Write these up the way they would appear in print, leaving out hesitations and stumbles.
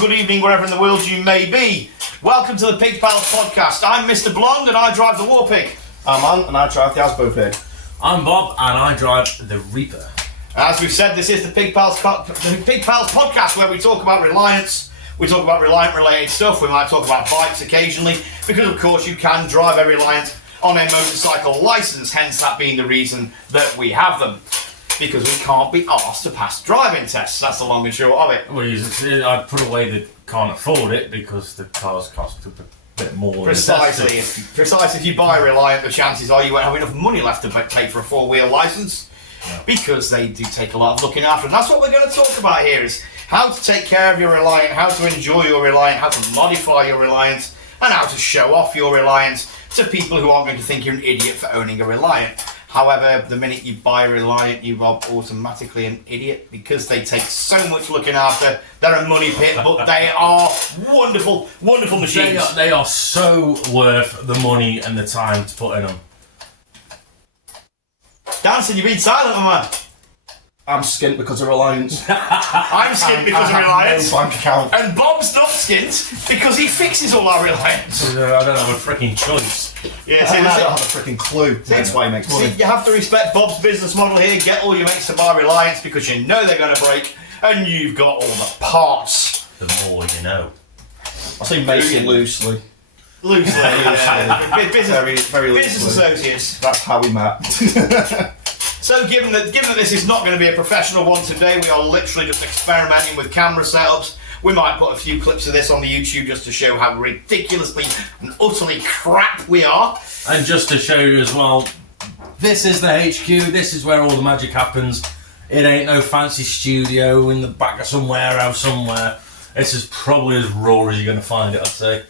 good evening, wherever in the world you may be. Welcome to the Pig Pals podcast. I'm Mr. Blonde and I drive the War Pig. I'm Ant and I drive the Asbo Pig. I'm Bob and I drive the Reaper. As we've said, this is the Pig Pals podcast where we talk about Reliants, we talk about Reliant related stuff, we might talk about bikes occasionally, because of course you can drive a Reliant on a motorcycle licence, hence that being the reason that we have them. Because we can't be asked to pass driving tests, that's the long and short of it. Well, I'd put away that can't afford it because the cars cost a bit more. Precisely. If you buy a Reliant, the chances are you won't have enough money left to pay for a four-wheel licence. Yeah. Because they do take a lot of looking after. And that's what we're going to talk about here, is how to take care of your Reliant, how to enjoy your Reliant, how to modify your Reliant, and how to show off your Reliant to people who aren't going to think you're an idiot for owning a Reliant. However, the minute you buy a Reliant, you are automatically an idiot because they take so much looking after. They're a money pit, but they are wonderful, wonderful machines. They are so worth the money and the time to put in them. Danson, you've been silent, my man. I'm skint because of Reliance. I'm skint because of Reliance. No bank account. And Bob's not skint because he fixes all our Reliants. I don't have a freaking choice. Yeah, I don't have a freaking clue. That's why he makes money. You have to respect Bob's business model here. Get all your mates to buy Reliants because you know they're going to break and you've got all the parts. The more you know. I say mates loosely. Loosely, yeah. Very loosely. Business associates. That's how we met. So given that this is not going to be a professional one today, we are literally just experimenting with camera setups. We might put a few clips of this on the YouTube just to show how ridiculously and utterly crap we are. And just to show you as well, this is the HQ, this is where all the magic happens. It ain't no fancy studio in the back of some warehouse somewhere. This is probably as raw as you're going to find it, I'd say.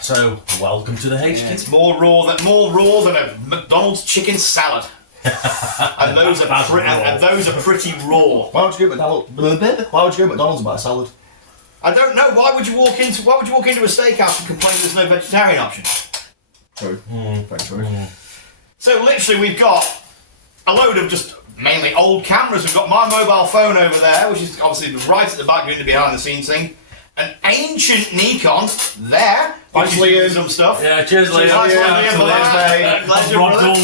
So, welcome to the HQ. Yeah, it's more raw than a McDonald's chicken salad. and those are pretty raw. Why would you go McDonald's and buy a salad? I don't know. Why would you walk into a steakhouse and complain there's no vegetarian option? True. Very true. So literally we've got a load of just mainly old cameras. We've got my mobile phone over there, which is obviously right at the back doing the behind the scenes thing. An ancient Nikon there, which is some stuff. Yeah, cheers, Liam. Pleasure, brother.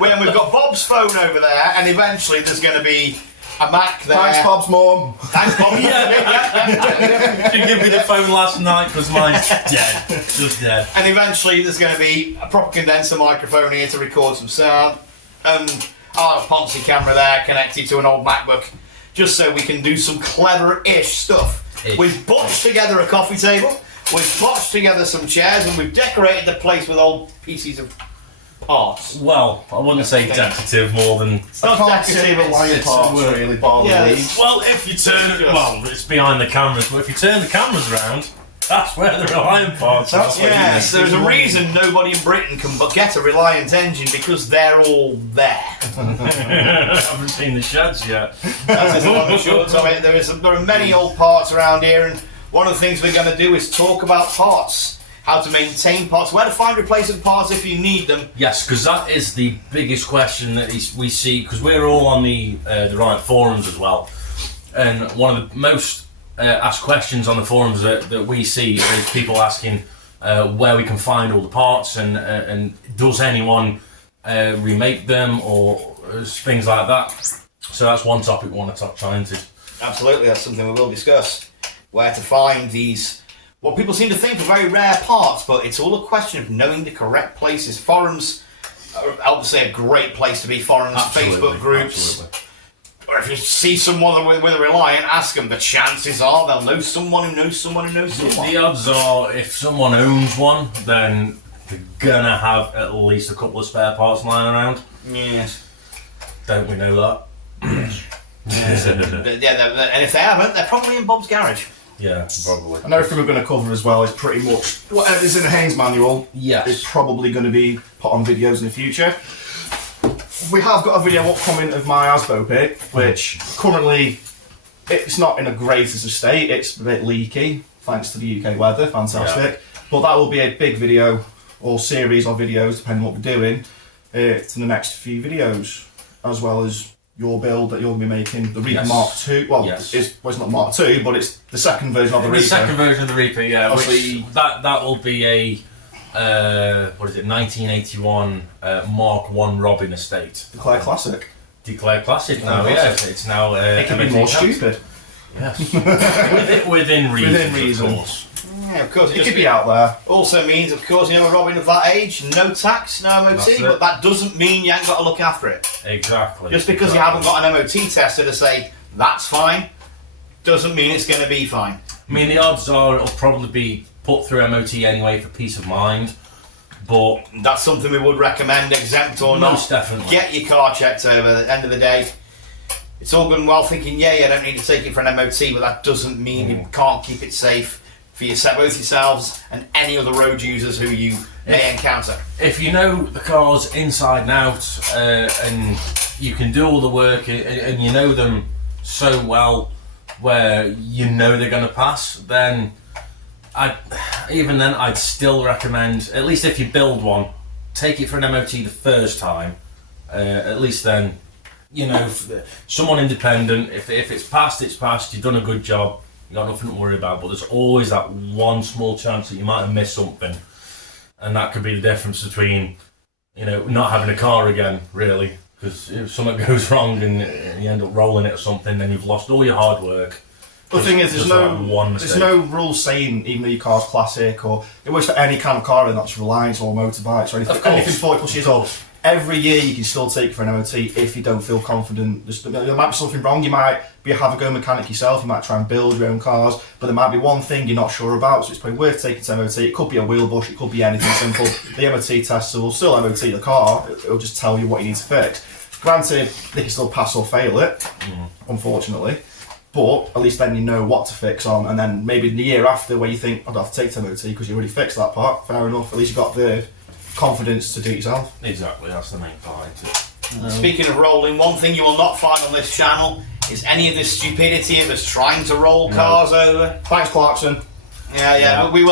We've got Bob's phone over there, and eventually there's going to be a Mac there. Thanks, Bob's mum. Thanks, Bob. She gave me the phone last night because mine's dead. Just dead. And eventually there's going to be a proper condenser microphone here to record some sound. Our Ponzi camera there connected to an old MacBook, just so we can do some clever-ish stuff. We've botched together a coffee table, we've botched together some chairs, and we've decorated the place with old pieces of parts. Well, I wouldn't say decorative more than... It's not decorative, Reliant parts really bother me. Well, if you turn it... Well, it's behind the cameras, but if you turn the cameers around, that's where the Reliant parts are. Yes, there's a reason nobody in Britain can get a Reliant engine, because they're all there. I haven't seen the sheds yet. That's the long and short of it. There are many old parts around here, and one of the things we're going to do is talk about parts, how to maintain parts, where to find replacement parts if you need them. Yes, because that is the biggest question that we see, because we're all on the Reliant forums as well, and one of the most asked questions on the forums that we see is people asking where we can find all the parts, and does anyone remake them or things like that. So that's one topic we want to touch on into. Absolutely, that's something we will discuss. Where to find these, what people seem to think are very rare parts, but it's all a question of knowing the correct places. Forums are obviously a great place to be. Forums, absolutely, Facebook groups. Absolutely. Or if you see someone with a Reliant, ask them. The chances are they'll know someone who knows someone who knows someone. The odds are, if someone owns one, then they're gonna have at least a couple of spare parts lying around. Yes. Don't we know that? Yeah, and if they haven't, they're probably in Bob's garage. Yeah, probably. And everything we're going to cover as well is pretty much whatever's in the Haynes manual. Yes. Is probably going to be put on videos in the future. We have got a video upcoming of my Asbo Pig, which currently it's not in a greatest of state. It's a bit leaky, thanks to the UK weather. Fantastic. Yeah. But that will be a big video or series of videos, depending on what we're doing, to the next few videos, as well as your build that you're going to be making, the Reaper Yes. Mark II. Well, Yes. it's not Mark II, but it's the second version of the Reaper. The second version of the Reaper, yeah. Obviously- Which, that will be a 1981 Mark I Robin estate. Declare Classic. Declared classic now, Declared yeah. classic. It's now. It can be more stupid. Yes. within reason. Within reason. Of course. Yeah, of course. It could be out there. Also means, of course, a Robin of that age, no tax, no That's MOT, it. but that doesn't mean you ain't got to look after it. Exactly. Just because you haven't got an MOT tester to say that's fine, doesn't mean it's going to be fine. I mean, the odds are it'll probably be put through MOT anyway for peace of mind, but That's something we would recommend, exempt or not. most definitely. Get your car checked over. At the end of the day, it's all good and well thinking, yeah, I don't need to take it for an MOT, but that doesn't mean you can't keep it safe for yourself, both yourselves and any other road users who you may encounter. If you know the cars inside and out, and you can do all the work, and you know them so well, where you know they're going to pass, then I'd still recommend, at least if you build one, take it for an MOT the first time. At least then, someone independent. If it's passed, it's passed. You've done a good job. You got nothing to worry about. But there's always that one small chance that you might have missed something, and that could be the difference between, not having a car again, really. Because if something goes wrong and you end up rolling it or something, then you've lost all your hard work. The thing is, there's no rules saying, even though your car's classic, or it works for any kind of car, that's Reliants or motorbikes or anything, Of course. anything 40 plus years old. Every year you can still take it for an MOT if you don't feel confident. There might be something wrong. You might be a have-a-go mechanic yourself. You might try and build your own cars, but there might be one thing you're not sure about, so it's probably worth taking to MOT. It could be a wheel bush. It could be anything simple. The MOT tester will still MOT the car. It'll just tell you what you need to fix. Granted, they can still pass or fail it, unfortunately. But at least then you know what to fix on, and then maybe the year after where you think, I'd have to take to MOT because you already fixed that part, fair enough, at least you've got the confidence to do it yourself. Exactly, that's the main part. Speaking of rolling, one thing you will not find on this channel is any of the stupidity of us trying to roll cars over. Thanks, Clarkson. Yeah. We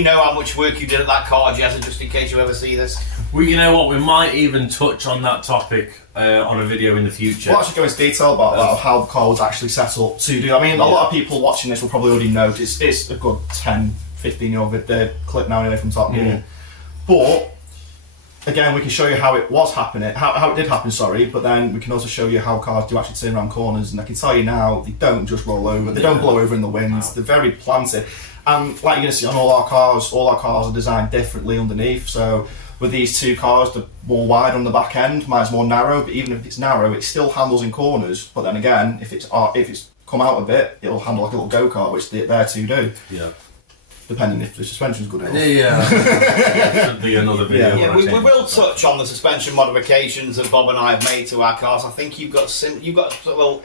know how much work you did at that car, Jazza, just in case you ever see this. Well, you know what? We might even touch on that topic on a video in the future. We'll actually go into detail about that, of how the car was actually set up to do. I mean, a lot of people watching this will probably already know it's a good 10, 15 year old clip now anyway from Top Gear. But again, we can show you how it was happening, how it did happen, sorry, but then we can also show you how cars do actually turn around corners, and I can tell you now, they don't just roll over, they don't blow over in the wind, they're very planted. And like you're going to see on all our cars are designed differently underneath, so with these two cars, they're more wide on the back end, mine's more narrow, but even if it's narrow, it still handles in corners, but then again, if it's come out a bit, it'll handle like a little go-kart, which their two do. Yeah. Depending if the suspension's good enough. Yeah. That should be another video. Yeah, we will touch on the suspension modifications that Bob and I have made to our cars. I think you've got a similar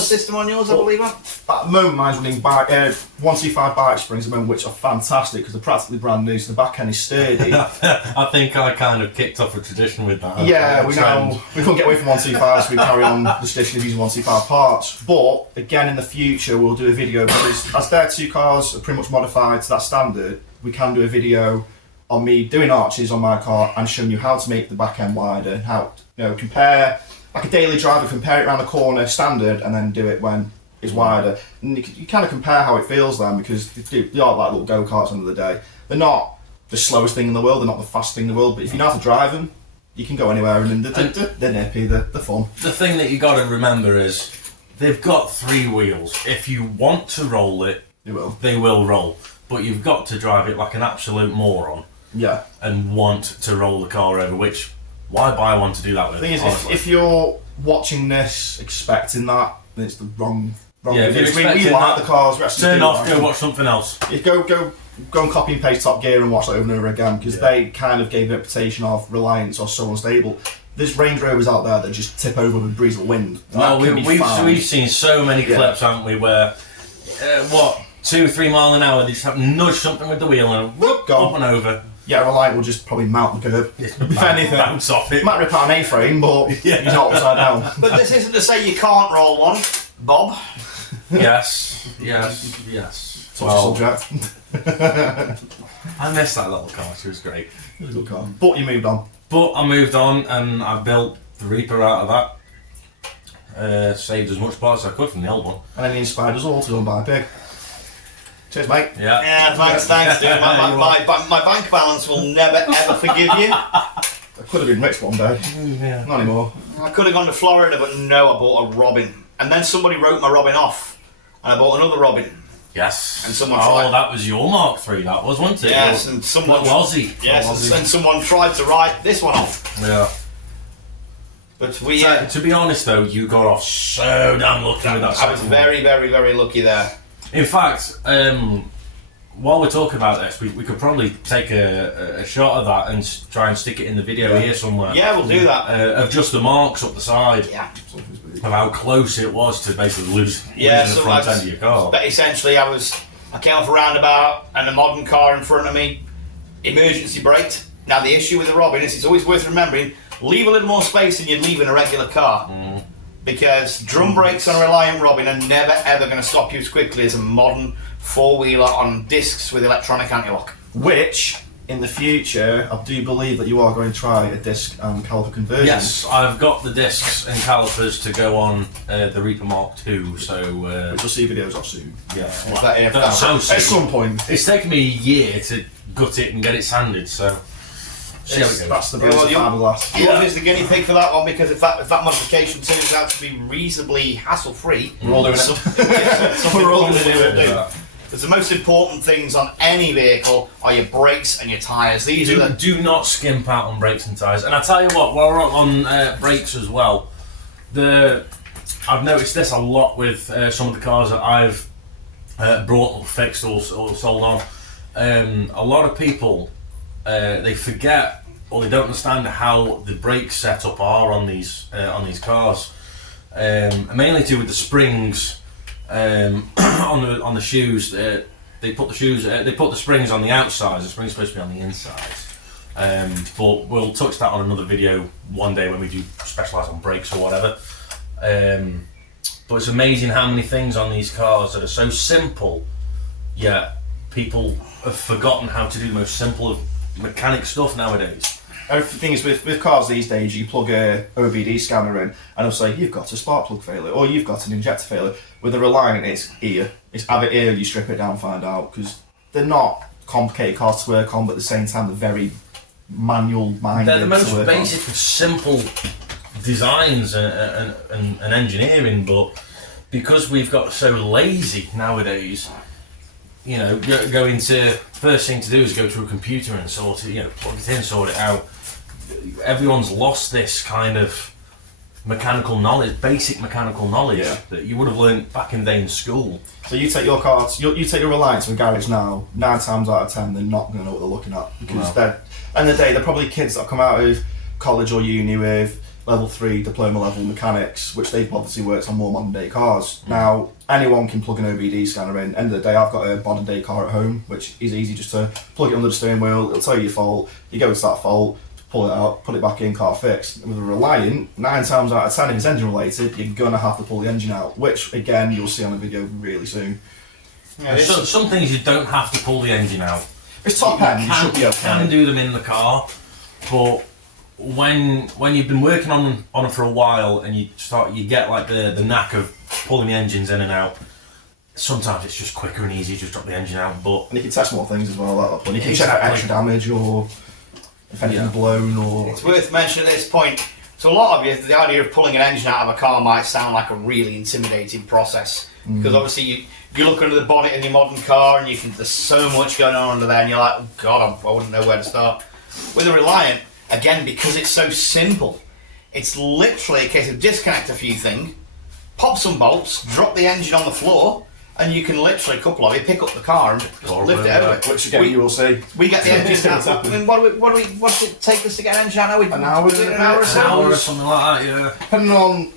system on yours, I believe. At the moment, mine's running 125 bike springs at the moment, which are fantastic because they're practically brand new, so the back end is sturdy. I think I kind of kicked off a tradition with that. Yeah, we couldn't get away from 125, so we carry on the tradition of using 125 parts. But again, in the future, we'll do a video because as their two cars are pretty much modified to that standard, we can do a video on me doing arches on my car and showing you how to make the back end wider, and how compare. Like a daily driver, compare it around the corner standard and then do it when it's wider. And you kind of compare how it feels then, because they are like little go-karts end of the day. They're not the slowest thing in the world, they're not the fastest thing in the world, but if you know how to drive them, you can go anywhere and they're nippy, they're fun. The thing that you got to remember is they've got 3 wheels. If you want to roll it, they will roll. But you've got to drive it like an absolute moron. Yeah. And want to roll the car over, which... Why buy one to do that with? The thing is, if you're watching this expecting that, then it's the wrong Yeah, video. if We you're like expecting the cars. We actually turn do off, like go them. watch something else. Go and copy and paste Top Gear and watch that over and over again, because they kind of gave the reputation of Reliance or so unstable. There's Range Rovers out there that just tip over with a breeze of wind. We've seen so many clips, haven't we, where 2-3 mile an hour they just have nudge something with the wheel and whoop, up and over. Yeah, Reliant will just probably mount the curb. If anything, bounce off it. Might rip out an A-frame, but he's not upside down. But this isn't to say you can't roll one, Bob. Yes. Subject. I missed that little car. She was great. It was a good car. But you moved on. But I moved on and I built the Reaper out of that. saved as much parts as I could from the old one. And then he inspired us all to go and buy a pig. Cheers, mate. Yeah. Yeah, thanks, dude. My bank balance will never ever forgive you. I could have been rich one day. Yeah. Not anymore. I could have gone to Florida, but no, I bought a robin. And then somebody wrote my robin off, and I bought another robin. Yes. And someone oh, tried. that was your Mark III, that was, wasn't it? Yes, and someone... was he? Yes, and someone tried to write this one off. Yeah. But we... So, to be honest though, you got off so damn lucky with that I was second one. very, very, very lucky there. In fact, while we're talking about this, we could probably take a shot of that and try and stick it in the video here somewhere. Yeah, we'll do that. Of just the marks up the side. Yeah. Of how close it was to basically losing the So front end of your car. But essentially, I came off a roundabout and a modern car in front of me emergency braked. Now the issue with the Robin is it's always worth remembering, leave a little more space than you'd leave in a regular car. Because drum brakes on a Reliant Robin are never ever going to stop you as quickly as a modern four-wheeler on discs with electronic anti-lock. Which, in the future, I do believe that you are going to try a disc and caliper conversion. Yes, I've got the discs and calipers to go on the Reaper Mark II, so... Which we'll see videos of soon. Yeah, So At some point. It's taken me a year to gut it and get it sanded, so... See how it goes. That's the Yeah, well, best fiberglass. Yours is the guinea pig for that one, because if that modification turns out to be reasonably hassle-free, We're all doing it. we're all going to do Yeah. it. Because the most important things on any vehicle are your brakes and your tyres. These are the... Do not skimp out on brakes and tyres. And I tell you what, while we're on brakes as well, I've noticed this a lot with some of the cars that I've brought or fixed or sold on. A lot of people, they forget or they don't understand how the brake setup are on these cars. Mainly to do with the springs on the shoes. They put the springs on the outside. The spring's supposed to be on the inside. But we'll touch that on another video one day when we do specialise on brakes or whatever. But it's amazing how many things on these cars that are so simple, yet people have forgotten how to do the most simple of mechanic stuff nowadays. Everything is with cars these days, you plug a OBD scanner in and it'll say you've got a spark plug failure or you've got an injector failure. With a Reliant, it's ear. It's have it here, you strip it down, find out, because they're not complicated cars to work on, but at the same time they're very manual minded. They're the most basic and simple designs and engineering, but because we've got so lazy nowadays, you know, going to first thing to do is go to a computer and sort it, you know, plug it in, sort it out. Everyone's lost this kind of mechanical knowledge, basic mechanical knowledge that you would have learned back in the day in school. So you take your car, you take your Reliant to a garage now, 9 times out of 10 they're not going to know what they're looking at, because they're, end of the day, they're probably kids that come out of college or uni with level 3 diploma level mechanics, which they've obviously worked on more modern day cars. Now anyone can plug an OBD scanner in. End of the day, I've got a modern day car at home, which is easy just to plug it under the steering wheel, it'll tell you your fault, you go to that fault, pull it out, put it back in, car fixed. With a Reliant, 9 times out of 10 if it's engine related, you're going to have to pull the engine out, which again you'll see on the video really soon. Yeah, So, some things you don't have to pull the engine out. It's top end, you should be okay. Can do them in the car, but when you've been working on it for a while and you get like the knack of pulling the engines in and out, sometimes it's just quicker and easier to just drop the engine out. But And you can test more things as well at that point. You can check for extra damage or if anything's blown or... It's worth mentioning at this point, to a lot of you, the idea of pulling an engine out of a car might sound like a really intimidating process. Because obviously you look under the bonnet in your modern car and you think there's so much going on under there and you're like, oh God, I wouldn't know where to start. With a Reliant, again, because it's so simple, it's literally a case of disconnect a few things, pop some bolts, drop the engine on the floor, and you can literally, a couple of you, pick up the car and just lift it over. Which again you will see. We get the engine out. I mean, what's it take us to get an engine out now? An hour or so? an hour or something like that, yeah. Depending on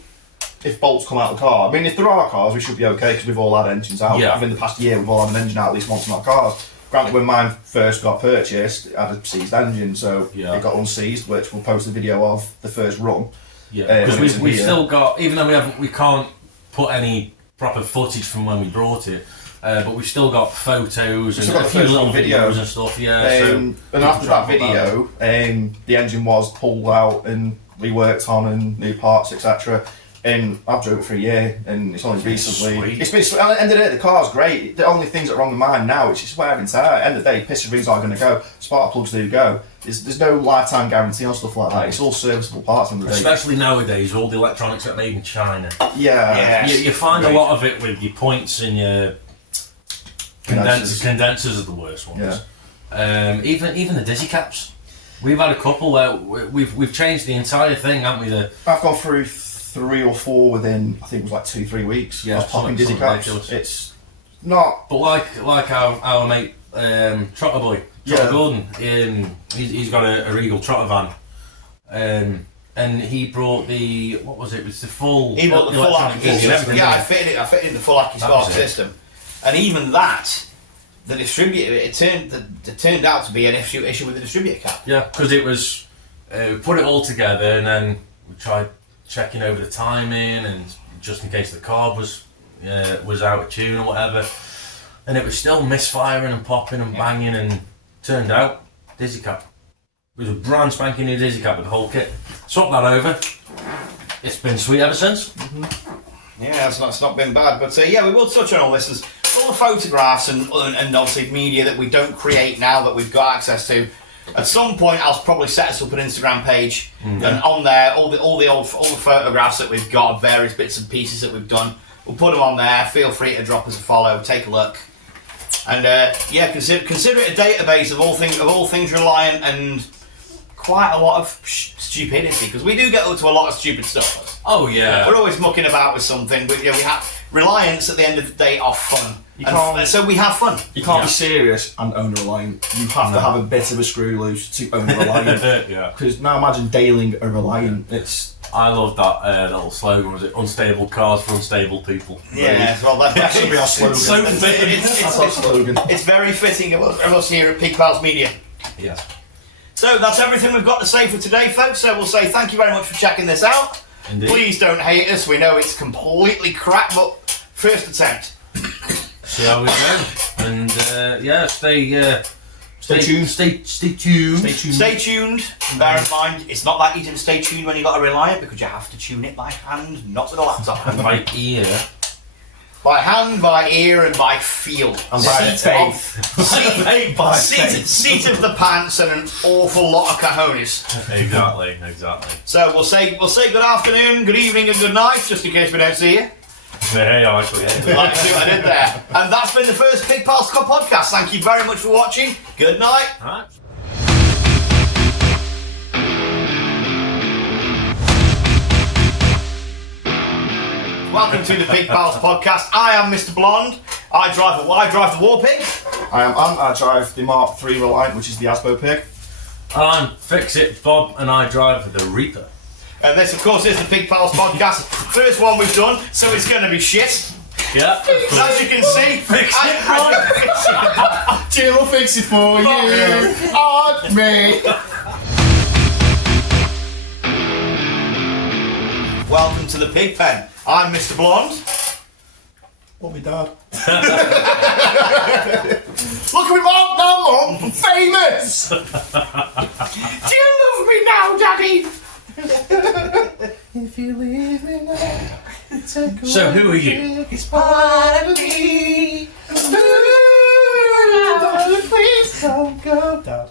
if bolts come out of the car. I mean, if there are cars, we should be okay because we've all had engines out. Yeah. Within the past year, we've all had an engine out at least once in our cars. Granted, when mine first got purchased, it had a seized engine, so it got unseized, which we'll post a video of the first run. Yeah, because we've still got, even though we can't put any proper footage from when we brought it, but we've still got photos and a few little videos and stuff. Yeah. And after that video, the engine was pulled out and reworked on and new parts, etc. And I've drove it for a year, and it's only recently. Sweet. It's been. At the end of the day, the car's great. The only things that are wrong with mine now is just wear and tear. At the end of the day, piston rings are going to go. Spark plugs do go. There's no lifetime guarantee on stuff like that. It's all serviceable parts on the day. Especially nowadays, all the electronics are made in China. Yeah. You find a lot of it with your points and your condensers are the worst ones. Yeah. Even the dizzy caps. We've had a couple where we've changed the entire thing, haven't we? I've gone through 3 or 4 within, I think it was like 2-3 weeks. Yeah, I was popping dizzy something caps. ridiculous. It's not. But like our mate Trotter Boy, Trotter Gordon, he's got a Regal Trotter van, and he brought the what was it? It was the full. He brought the full electronic Aki system. system. Yeah, I fitted in the full Aki Spark system, and even that, the distributor, it turned out to be an issue with the distributor cap. Yeah, because it was we put it all together, and then we tried checking over the timing, and just in case the carb was out of tune or whatever, and it was still misfiring and popping and banging, and turned out dizzy cap. It was a brand spanking new dizzy cap with the whole kit. Swapped that over. It's been sweet ever since. Yeah, it's not been bad, but yeah, we will touch on all this. There's all the photographs and obviously media that we don't create now that we've got access to. At some point, I'll probably set us up an Instagram page, and on there, all the photographs that we've got of various bits and pieces that we've done. We'll put them on there. Feel free to drop us a follow, take a look, and yeah, consider it a database of all things Reliant and quite a lot of stupidity, because we do get up to a lot of stupid stuff. Oh yeah. We're always mucking about with something, but we have Reliants at the end of the day are fun. So we have fun. You can't be serious and own a Reliant. You have to have a bit of a screw loose to own a Reliant. Yeah. Because now imagine dailing a Reliant. I love that little slogan. Was it unstable cars for unstable people? Yeah, well, that should be our slogan. It's so fitting. That's our slogan. It's very fitting of us here at Pig Pals Media. Yes. So that's everything we've got to say for today, folks. So we'll say thank you very much for checking this out. Indeed. Please don't hate us. We know it's completely crap, but first attempt. See how we go. And yeah, stay tuned. Stay tuned. Stay tuned. Bear in mind, it's not that easy to stay tuned when you've got a Reliant, because you have to tune it by hand, not with a laptop. And by ear. By hand, by ear, and by feel. And by faith. Seat of the pants and an awful lot of cojones. Exactly. So we'll say good afternoon, good evening, and good night, just in case we don't see you. Hey, actually, yeah. Like to see what I did there. And that's been the first Pig Pals Club podcast. Thank you very much for watching. Good night. All right. Welcome to the Pig Pals podcast. I am Mr. Blonde. I drive the War Pig. I am Ant. I drive the Mark III Reliant, which is the Asbo Pig. I'm Fix It Bob, and I drive the Reaper. And this, of course, is the Pig Pals podcast. First one we've done, so it's going to be shit. Yeah. As you can see, Jill will fix it for you. On me. Welcome to the Pig Pen. I'm Mr. Blonde. Oh, my dad. Look at me, Mom! Now, Mom! I'm famous! Do you love me now, Daddy? If you leave me now, So who are you? it's part of me. Please don't go down.